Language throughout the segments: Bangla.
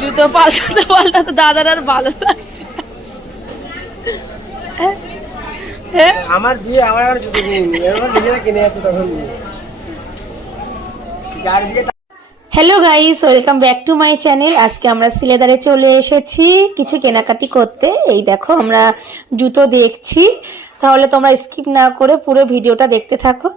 জুতো পাল্টাতে পাল্টাতে দাদার আর ভালো লাগছে। আমার বিয়ে আমার আর জুতো কিনিনি, এরকম নিজেরা কিনে যাচ্ছে তখন যার বিয়ে। Hello guys, welcome back to my channel. আজকে আমরা সিলেদারে চলে এসেছি কিছু কেনাকাটি করতে। এই দেখো আমরা জুতো দেখছি, তাহলে তোমরা স্কিপ না করে পুরো ভিডিওটা দেখতে থাকো।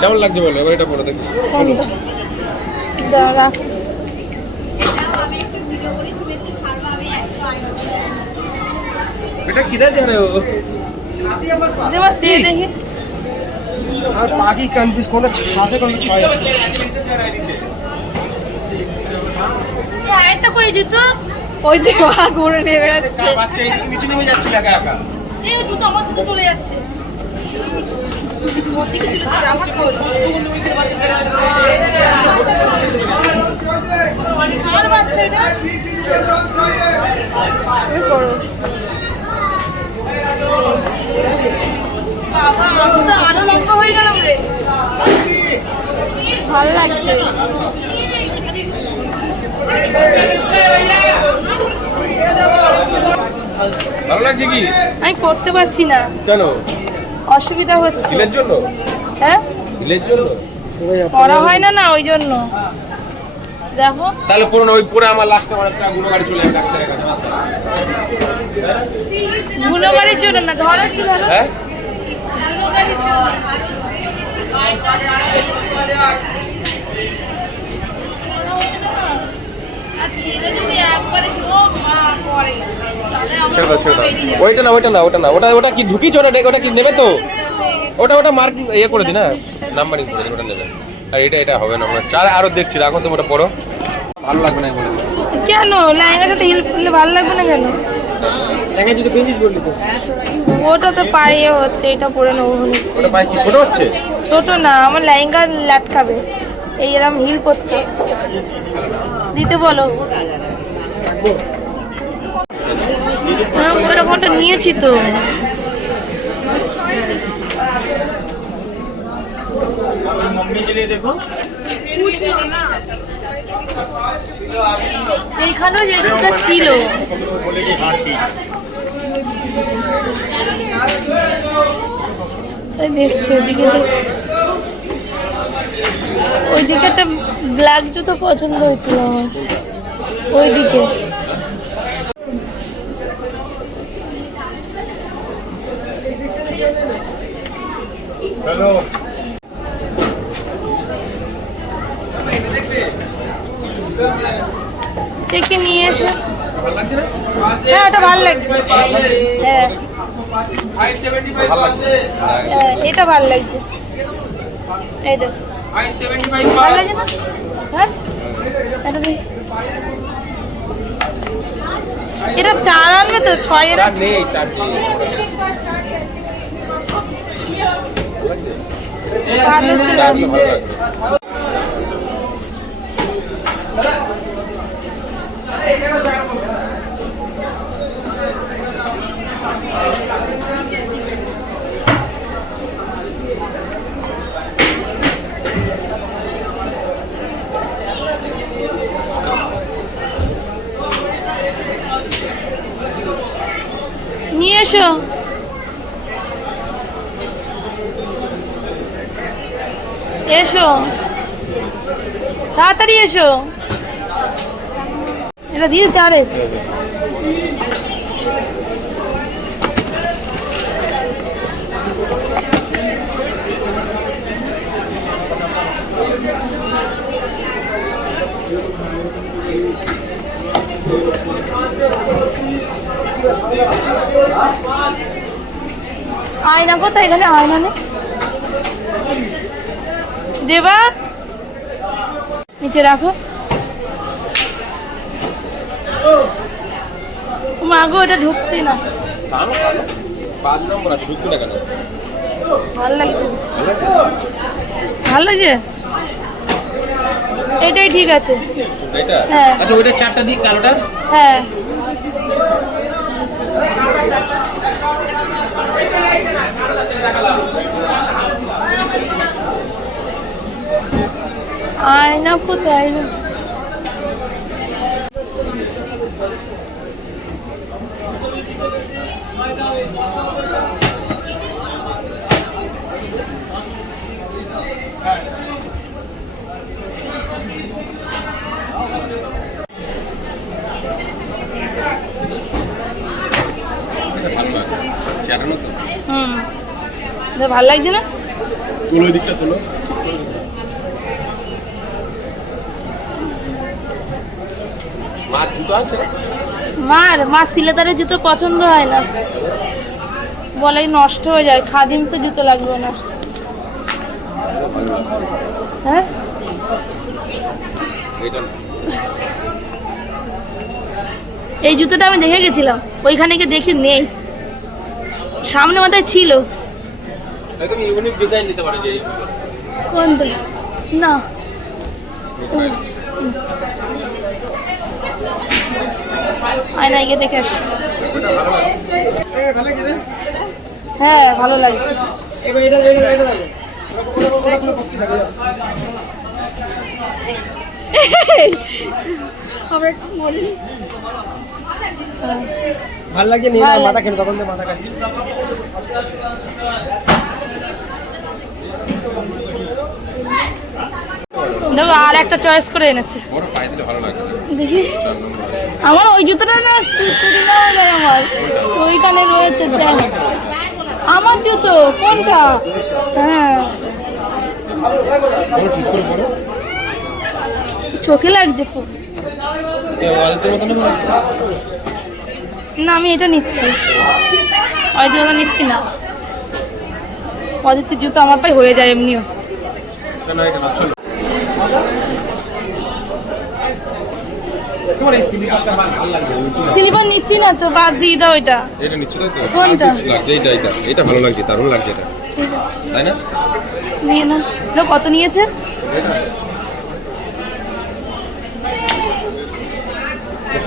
কেমন লাগছে বলো, এবার এটা পরে দেখি। দাঁড়া, এটা কিধর जा रहे हो? দে দেখি। আর বাকি কনফিউজ কোনটা সাথে কোন ছয় একটা কই জুতো ওই দেখো ঘুরে নিয়ে বেড়াচ্ছে। বাচ্চা এইদিকে নিচে নেমে যাচ্ছে একা একা। এই জুতো আমার জুতো চলে যাচ্ছে। ওর দিকে চলে যাচ্ছে আমার কই। আর বাচ্চা এটা এই করো বাবা, আমি তো আরো লম্বা হয়ে গেলাম রে। ভালো লাগছে। ভালো লাগছে কি? আমি পড়তে পারছি না, কেন? অসুবিধা হচ্ছে। ঢিলের জন্য? হ্যাঁ, ঢিলের জন্য? পড়া হয় না না, ওই জন্য। দেখো তাহলে পুরো ওই পুরো আমার লাস্ট আমার একটা গুলো গাড়ি চলে যাবে ডাক্তারের কাছে। গুণগাড়ির জন্য না, ধরো কি ভালো। হ্যাঁ, গুণগাড়ির জন্য। আর ছেলে যদি একবারে শোক মা করে তাহলে আমরা ছেড়ে দাও ছেড়ে দাও। বেরিয়ে যাবো। ওইটা না ওইটা না ওটা না, ওটা ওটা কি ঢুকিয়েছো না? ওটা কি নেবে তো? ওটা ওটা মার্ক ইয়ে করে দিই না, নাম্বারিং করে দিই, ওটা নেবে। আর এটা এটা হবে না, চার আরো দেখছি, রাখো তুমি ওটা পড়ো। ভালো লাগবে না বলে কেন লেহেঙ্গার সাথে হিল পরলে ভালো লাগবে না কেন? দেখা যদি পেয়েছিস বললি তো ওটা তো পায়ে হচ্ছে, এটা পরে নেবো হলে। ওটা পায়ে কি ছোট হচ্ছে? ছোট না, আমার লেহেঙ্গা ল্যাটকাবে, এই এরকম হিল পরতে দিতে বলো। হ্যাঁ, ওরকমটা নিয়েছি তো। এইখানেও যে দুটো ছিল, দেখছি ওইদিকে। ওইদিকে একটা ব্ল্যাক জুতো পছন্দ হয়েছিল আমার, ওইদিকে। হ্যালো, দেখে নিয়ে এসো। ভালো লাগছে না? হ্যাঁ, ওটা ভালো লাগছে। হ্যাঁ ভালো লাগছে। হ্যাঁ, এটা ভালো লাগছে। এই দেখো ভালো লাগছে না? হ্যাঁ, এটা দেখি। এটা চার আনবে তো, ছয় এর চার নেই, চার নেই। ভালো তো চার লাগবে। ভালো লাগবে। নিয়ে এসো। এসো তাড়াতাড়ি এসো। এটা দিয়ে চারে আয়না কোথায়? এখানে আয়না নেই। দেবা নিচে রাখো। মাগো, এটা ঢুকছে না। 5 নম্বর আছে, ঢুকবে না কেন? ভালো লাগছে, ভালো লাগছে। এটাই ঠিক আছে। এটা? হ্যাঁ। আচ্ছা ওইটা চারটা দিই, কালোটা? হ্যাঁ। আয়না কোথায় না? ভালো লাগছে না? তুলো দিকটা তুলো। মার জুতো আছে? মা সিলেদারের জুতো পছন্দ হয় না, বলে নষ্ট হয়ে যায়, খাদিমসের জুতো লাগবে না। হ্যাঁ এই জুতোটা আমি দেখে গেছিলাম, ওইখানে গিয়ে দেখি নেই, সামনে মাথায় ছিল। একদম ইউনিক ডিজাইন দিতে পারে যে কোনটা? না আয়নায় গিয়ে দেখে আসি। হ্যাঁ ভালো লাগছে। ভাল লাগছে নিয়ে মাথা কেন তখন তো মাথা কাটছি। দেখো আর একটা চয়েস করে এনেছে, বড় পায়ে দিলে ভালো লাগে। দেখি আমার ওই জুতোটা না চুরি না হয়ে যায়, আমার ওইখানে রয়েছে। দেখ আমার জুতো কোনটা? হ্যাঁ চোখে লাগছে খুব। না আমি এটা নিচ্ছি, অদিতি নিচ্ছি না। অদিতির জুতো আমার পায়ে হয়ে যায় এমনিও। সিলিপার নিচ্ছি না তো, বাদ দিয়ে দাও। এটা এটা নিচ্ছ তাই তো? কোনটা লাগছে? এটা ভালো লাগছে, দারুণ লাগছে এটা, ঠিক আছে তাই না? নিয়ে না। কত নিয়েছে? এটা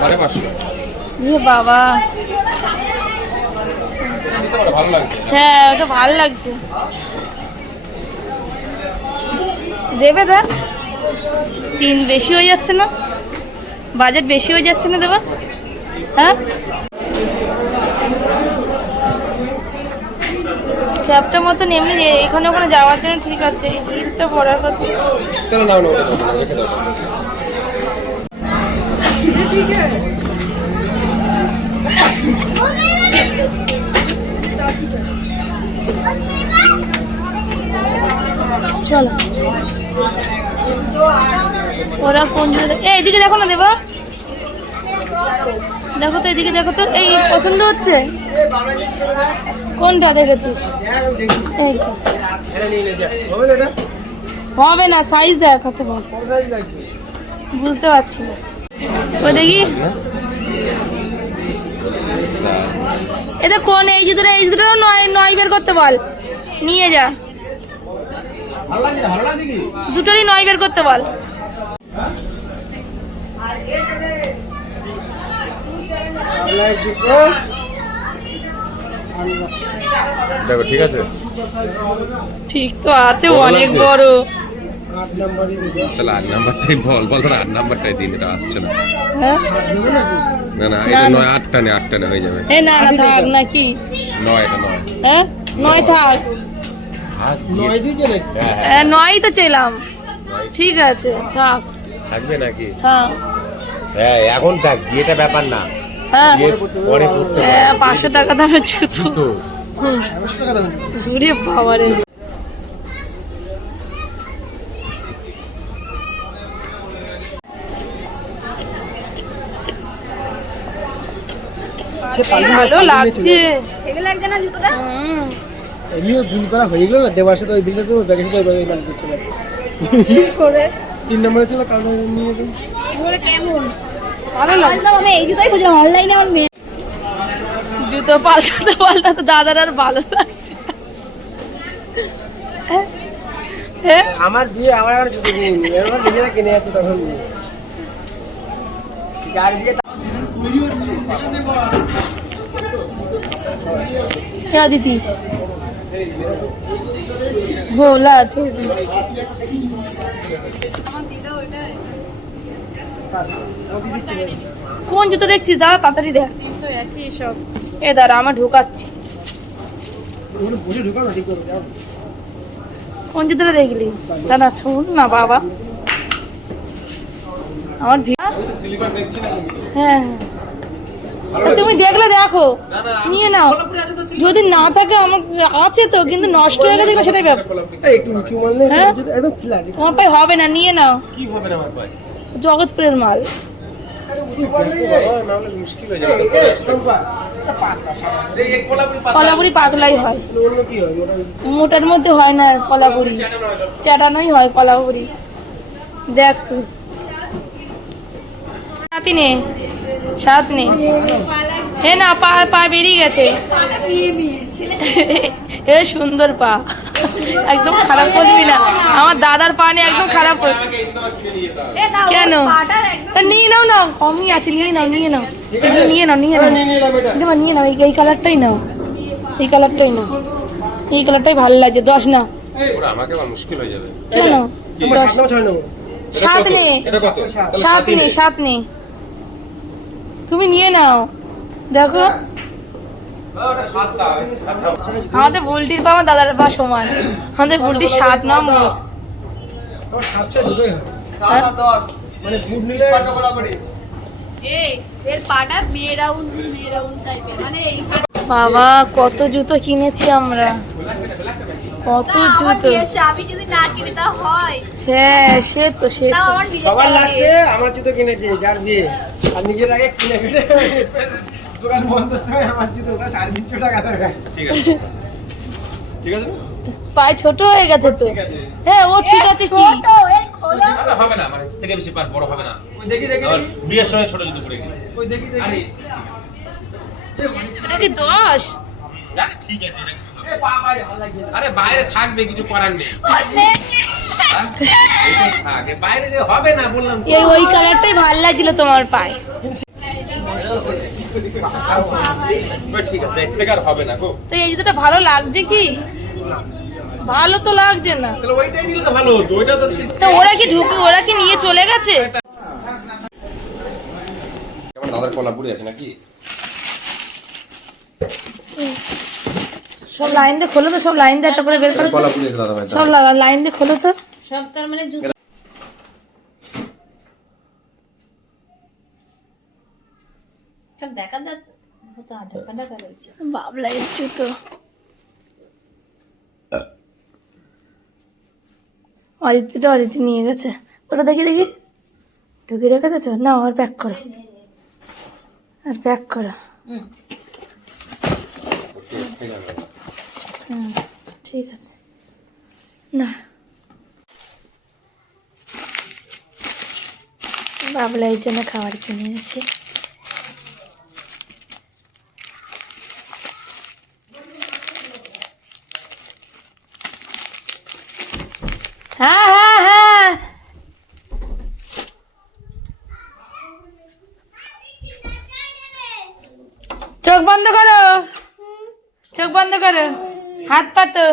550। ইয়ে বাবা, ভালো লাগছে। হ্যাঁ ওটা ভালো লাগছে। দেবে দা? 3 বেশি হয়ে যাচ্ছে না? বাজেট বেশি হয়ে যাচ্ছে না দেবা? হ্যাঁ চ্যাপটা মতন এমনি এখানে ওখানে যাওয়ার জন্য ঠিক আছে, হিলটা পরার কথা। চলো নাও না, রেখে দাও। চলো ওরা কোন জুতো, এইদিকে দেখো না দেবা, দেখো তো এদিকে দেখো তো, এই পছন্দ হচ্ছে? কোনটা দেখেছিস? এই তো। হবে না, সাইজ দেখাতে বল, বুঝতে পারছি না। ওই দেখি এটা কোন? এই জুতোটা, এই জুতোটা 9 বের করতে বল, নিয়ে যা। দুটোরই 9 বের করতে বল। দেখো ঠিক আছে, ঠিক তো আছে, অনেক বড়। তাহলে 8 নাম্বারটাই বল, তাহলে 8 নাম্বারটাই দিন, এটা আসছে না। হ্যাঁ না এটা 9, 8টা নে, 8টা নে হয়ে যাবে। না থাক নাকি? 9, এটা 9। হ্যাঁ 9 থাক। 9 দিয়েছে নাকি? হ্যাঁ 9ই তো চাইলাম, ঠিক আছে থাক। থাকবে নাকি? থাক। হ্যাঁ এখন থাক, বিয়েটা ব্যাপার না। হ্যাঁ পরে করতে 500 টাকা দামের জুতো। ঘুরে বাবারে, ভালো লাগছে। এমনিও বিল করা হয়ে গেল না, দেওয়ার সাথে ওই বিলটা তো ব্যাগের সাথে ওই নাম করছিল। করে 3 নম্বরে ছিল, কালো নিয়ে তো কেমন ভালো লাগছে। আমি এই জুতোই খুঁজলাম অনলাইনে, আমার মেয়ে জুতো পাল্টাতে দাদার আর ভালো লাগছে। আমার বিয়ে আমার আর জুতো কিনে নি, এরকম নিজেরা কিনে যাচ্ছে তখন যার বিয়ে তৈরি হচ্ছে। হ্যাঁ দিদি ভোলা ছবি। কোন জুতো দেখছিস দাদা, তাড়াতাড়ি দেখ। এ দাঁড়া আমার ঢোকাচ্ছি। কোন জুতোটা দেখলি দাদা? শোন না বাবা, আমার স্লিপার দেখছি না কিন্তু। হ্যাঁ তুমি দেখলে দেখো, নিয়ে নাও। যদি না থাকে আমার আছে তো, কিন্তু নষ্ট হয়ে গেছে সেটাই ব্যাপার। একটু উঁচু মারলে হ্যাঁ? একদম ফ্ল্যাট। তোমার পায়ে হবে না, নিয়ে নাও। কি হবে না আমার ভাই? জগৎপুরের মাল। মুশকিল হয়ে যাবে। এই কোলাপুরি পাতা। কলাপুরি পাতলাই হয়, অন্য কি হয় ওটা? মোটার মধ্যে হয় না কলাপুরি, চাটানোই হয় কলাপুরি। দেখ তুই সাথে নে, সাত নে। হে না, পা পা বেরিয়ে গেছে। এ সুন্দর পা, একদম খারাপ করবি না। আমার দাদার পা নিয়ে একদম খারাপ করবি। আমাকে ইন্দোর কিনে নিয়ে যেতে হবে। কেন? তা নিয়ে নাও না, কমই আছে, নিয়ে নাও, নিয়ে নাও, এগুলো নিয়ে নাও, নিয়ে নাও, নিয়ে নাও। এই কালারটাই নাও, এই কালারটাই নাও, এই কালারটাই ভালো লাগছে। 10 নাও। ওরা আমাকে আবার মুশকিল হয়ে যাবে। কেন? 10 ছয় নেবো। 7 নে, এটা কত? 7 নে, 7 নে। তুমি নিয়ে নাও, দেখো ওটা 7 দাও। আমাদের বুলটির পা আমার দাদার পা সমান। আমাদের বুলটির 7 নম্বর। আমার 7-6 দুটোই হয়। 7 আর 10 মানে বুট নিলে পাশা বরাবরই। এর পাটা মেরাউন্ড টাইপের, মানে এই বাবা কত জুতো কিনেছি আমরা, কত জুতো। আমি যদি না কিনি তা হয়, হ্যাঁ সে তো, সে তাও তো। আমার নিজের সবার টাকা লাস্টে দিয়ে। আমার জুতো কিনেছি যার বিয়ে, আর নিজের আগে কিনে ফেলে দোকান বন্ধের সময় আমার জুতো 350 টাকা দেবে। ঠিক আছে। ঠিক আছে? পায়ে ছোট হয়ে গেছে তো। ঠিক আছে। হ্যাঁ ও ঠিক আছে কি? ছোট, এর খোলা না হবে না, মানে থেকে বেশি পার বড় হবে না। ওই দেখি দেখি আমার বিয়ের সময় ছোট জুতো পরে গেছে। ওই দেখি আরে এটা কি 10? না ঠিক আছে এটা কি হবে? এ বাবা ভালো লাগে। আরে বাইরে থাকবে, কিছু করার নেই। আর নেই। হ্যাঁ? এইটাই থাকে। বাইরে যে হবে না বললাম তো। এই ওই কালারটাই ভালো লাগছিল তোমার পায়ে। এবার ঠিক আছে, এর থেকে আর হবে না গো। তো এই জুতোটা ভালো লাগছে কি? ভালো তো লাগছে না। তাহলে ওইটাই নিলে তো ভালো হতো। ওইটা তো তো ওরা কি ঢুকে, ওরা কি নিয়ে চলে গেছে? আমার দাদার কলাপুরি আছে নাকি? সব লাইন দিয়ে খোলো তো, সব লাইন দিয়ে একটা করে বের করো তো। কলাপুরি আছে দাদা ভাই। সব লাইন দিয়ে খোলো তো। সব তার মানে সব দেখা যাচ্ছে, হয়তো ঢাকা ঢাকা রয়েছে। বাবলা এর জুতো। অদিতি নিয়ে গেছে। ওটা দেখি দেখি, ঢুকে রেখে দিয়েছ না? আর প্যাক করো, আর প্যাক করো। হুম ঠিক আছে। না বাবলা এর জন্য খাবার কিনে এনেছি। হ্যাঁ হ্যাঁ হ্যাঁ, চোখ বন্ধ করো, চোখ বন্ধ করো, হাত পাতো।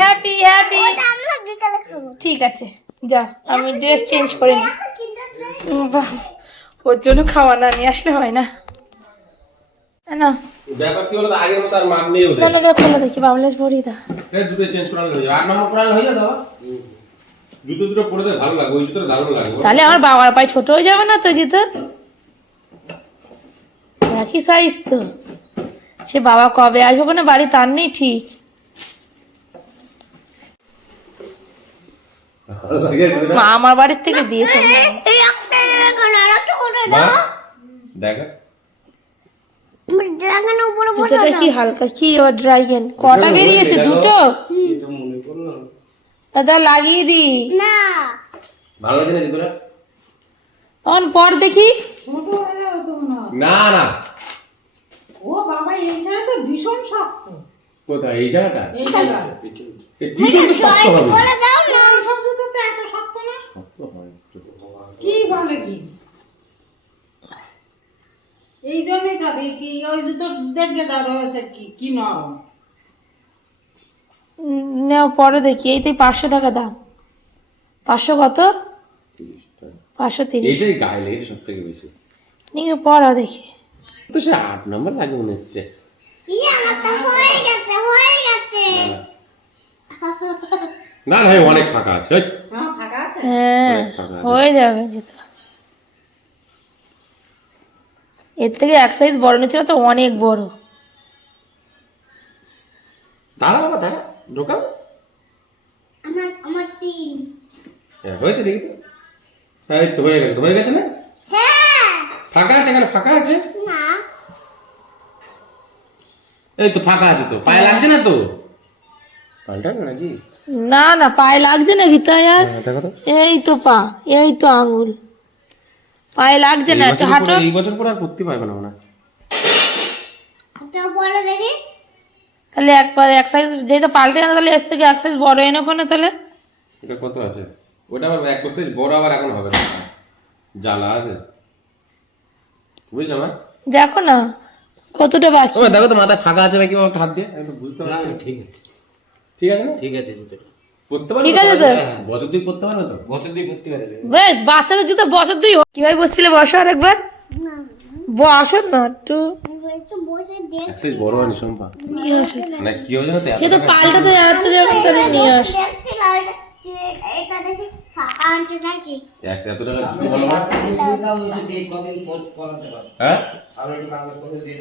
Happy happy. ঠিক আছে যা, আমি ড্রেস চেঞ্জ করে নি। বাহ, ওর জন্য খাওয়া না নিয়ে আসলে হয় না। না ব্যাপার কি হলো, আগের মতো আর মান নেই ওদের। না না, খোলা দেখি বাবলের ভরি দা। এই দুটো চেঞ্জ করানো হয়ে যাবে। 8 নম্বর করানো হয়ে যাবে বাবা। জুতো দুটো পরে দেখ, ভালো লাগবে। ওই জুতোটা দারুণ লাগবে। তাহলে আমার বাবার পায়ে ছোট হয়ে যাবে না তো জুতো? একই সাইজ তো। সে বাবা কবে আসবে না বাড়ি তার নেই ঠিক। মা আমার বাড়ির থেকে দিয়েছে। মা, দেখ জুতোটা কি হালকা, কি ও ড্রাইগেন। কটা বেরিয়েছে? দুটো? দাদা লাগিয়ে দি। ভালো লাগে না জুতোটা? অন পর দেখি। না না, ও বাবা, এইখানে তো ভীষণ শক্ত। কোথায় এই জায়গাটা? এই জায়গা এই জুতো শক্ত হবে। সব জুতো তো এত শক্ত না। শক্ত হয় একটু। কি বলে কি? এই জন্যই ছাড়ি কি ওই জুতো দেখবে তার হয়েছে কি নরম। নাও পরে দেখি, এই তো 500 টাকা দাম। 500 কত? 530। এইটাই গায়ে লেগেছে সব থেকে বেশি। নিয়ে পড়া দেখি। তো সে 8 নাম্বার লাগে মনে হচ্ছে। না না অনেক ফাঁকা আছে। এই, হ্যাঁ ফাঁকা আছে। হ্যাঁ অনেক ফাঁকা আছে। হয়ে যাবে জুতো। এর থেকে এক সাইজ বড় নিচ্ছিল তো, অনেক বড়। দাঁড়া বাবা দাঁড়া, ঢোকা। আমার 3। হ্যাঁ হয়েছে দেখি তো। হ্যাঁ এই তো হয়ে গেছে না? হ্যাঁ ফাঁকা আছে, এখানে ফাঁকা আছে। না এই তো ফাঁকা আছে তো, পায়ে লাগছে না তো? পাল্টাবে নাকি? না না পায়ে লাগছে নাকি তাই আর? হ্যাঁ, দেখো তো। এই তো পা, এই তো আঙুল, পায়ে লাগছে না, একটু হাঁটো। এই বছর পর আর করতে পারবে না মনে হয়। তো বড় দেখি। তাহলে একবার এক সাইজ যেটা পাল্টে না, তাহলে এর থেকে এক সাইজ বড় এনে কোনে তাহলে। এটা কত আছে? ওটা আবার এক কোর্সে বড় আবার এখন হবে না, জ্বালা আছে বুঝলাম। দেখো না কতটা বাকি। ও দেখো তো মাথায় ফাঁকা আছে নাকি, হাত দিয়ে আমি তো বুঝতে পারছি না। ঠিক আছে ঠিক আছে না? ঠিক আছে জুতোটা করতে পারবে ঠিক আছে তো? বছর দুই করতে পারবে তো? বছর দিয়ে করতে পারবে। বেশ, বাচ্চাদের জুতো বছর দুই। কিভাবে বসছিলে, বসো আর একবার বসো না একটু। একটু বসে দেখ। এক সাইজ বড় হয়নি সম্পা নিয়ে আসো। না কি হয়েছে না তো এত সে তো টাকা- পাল্টাতে যাচ্ছে যখন, তাহলে নিয়ে আস। দেখছিলাম এটা দেখি ফাঁকা আছে নাকি। এত টাকা জুতো ভালো না? হ্যাঁ আর একটু কাগজ পত্র দিয়ে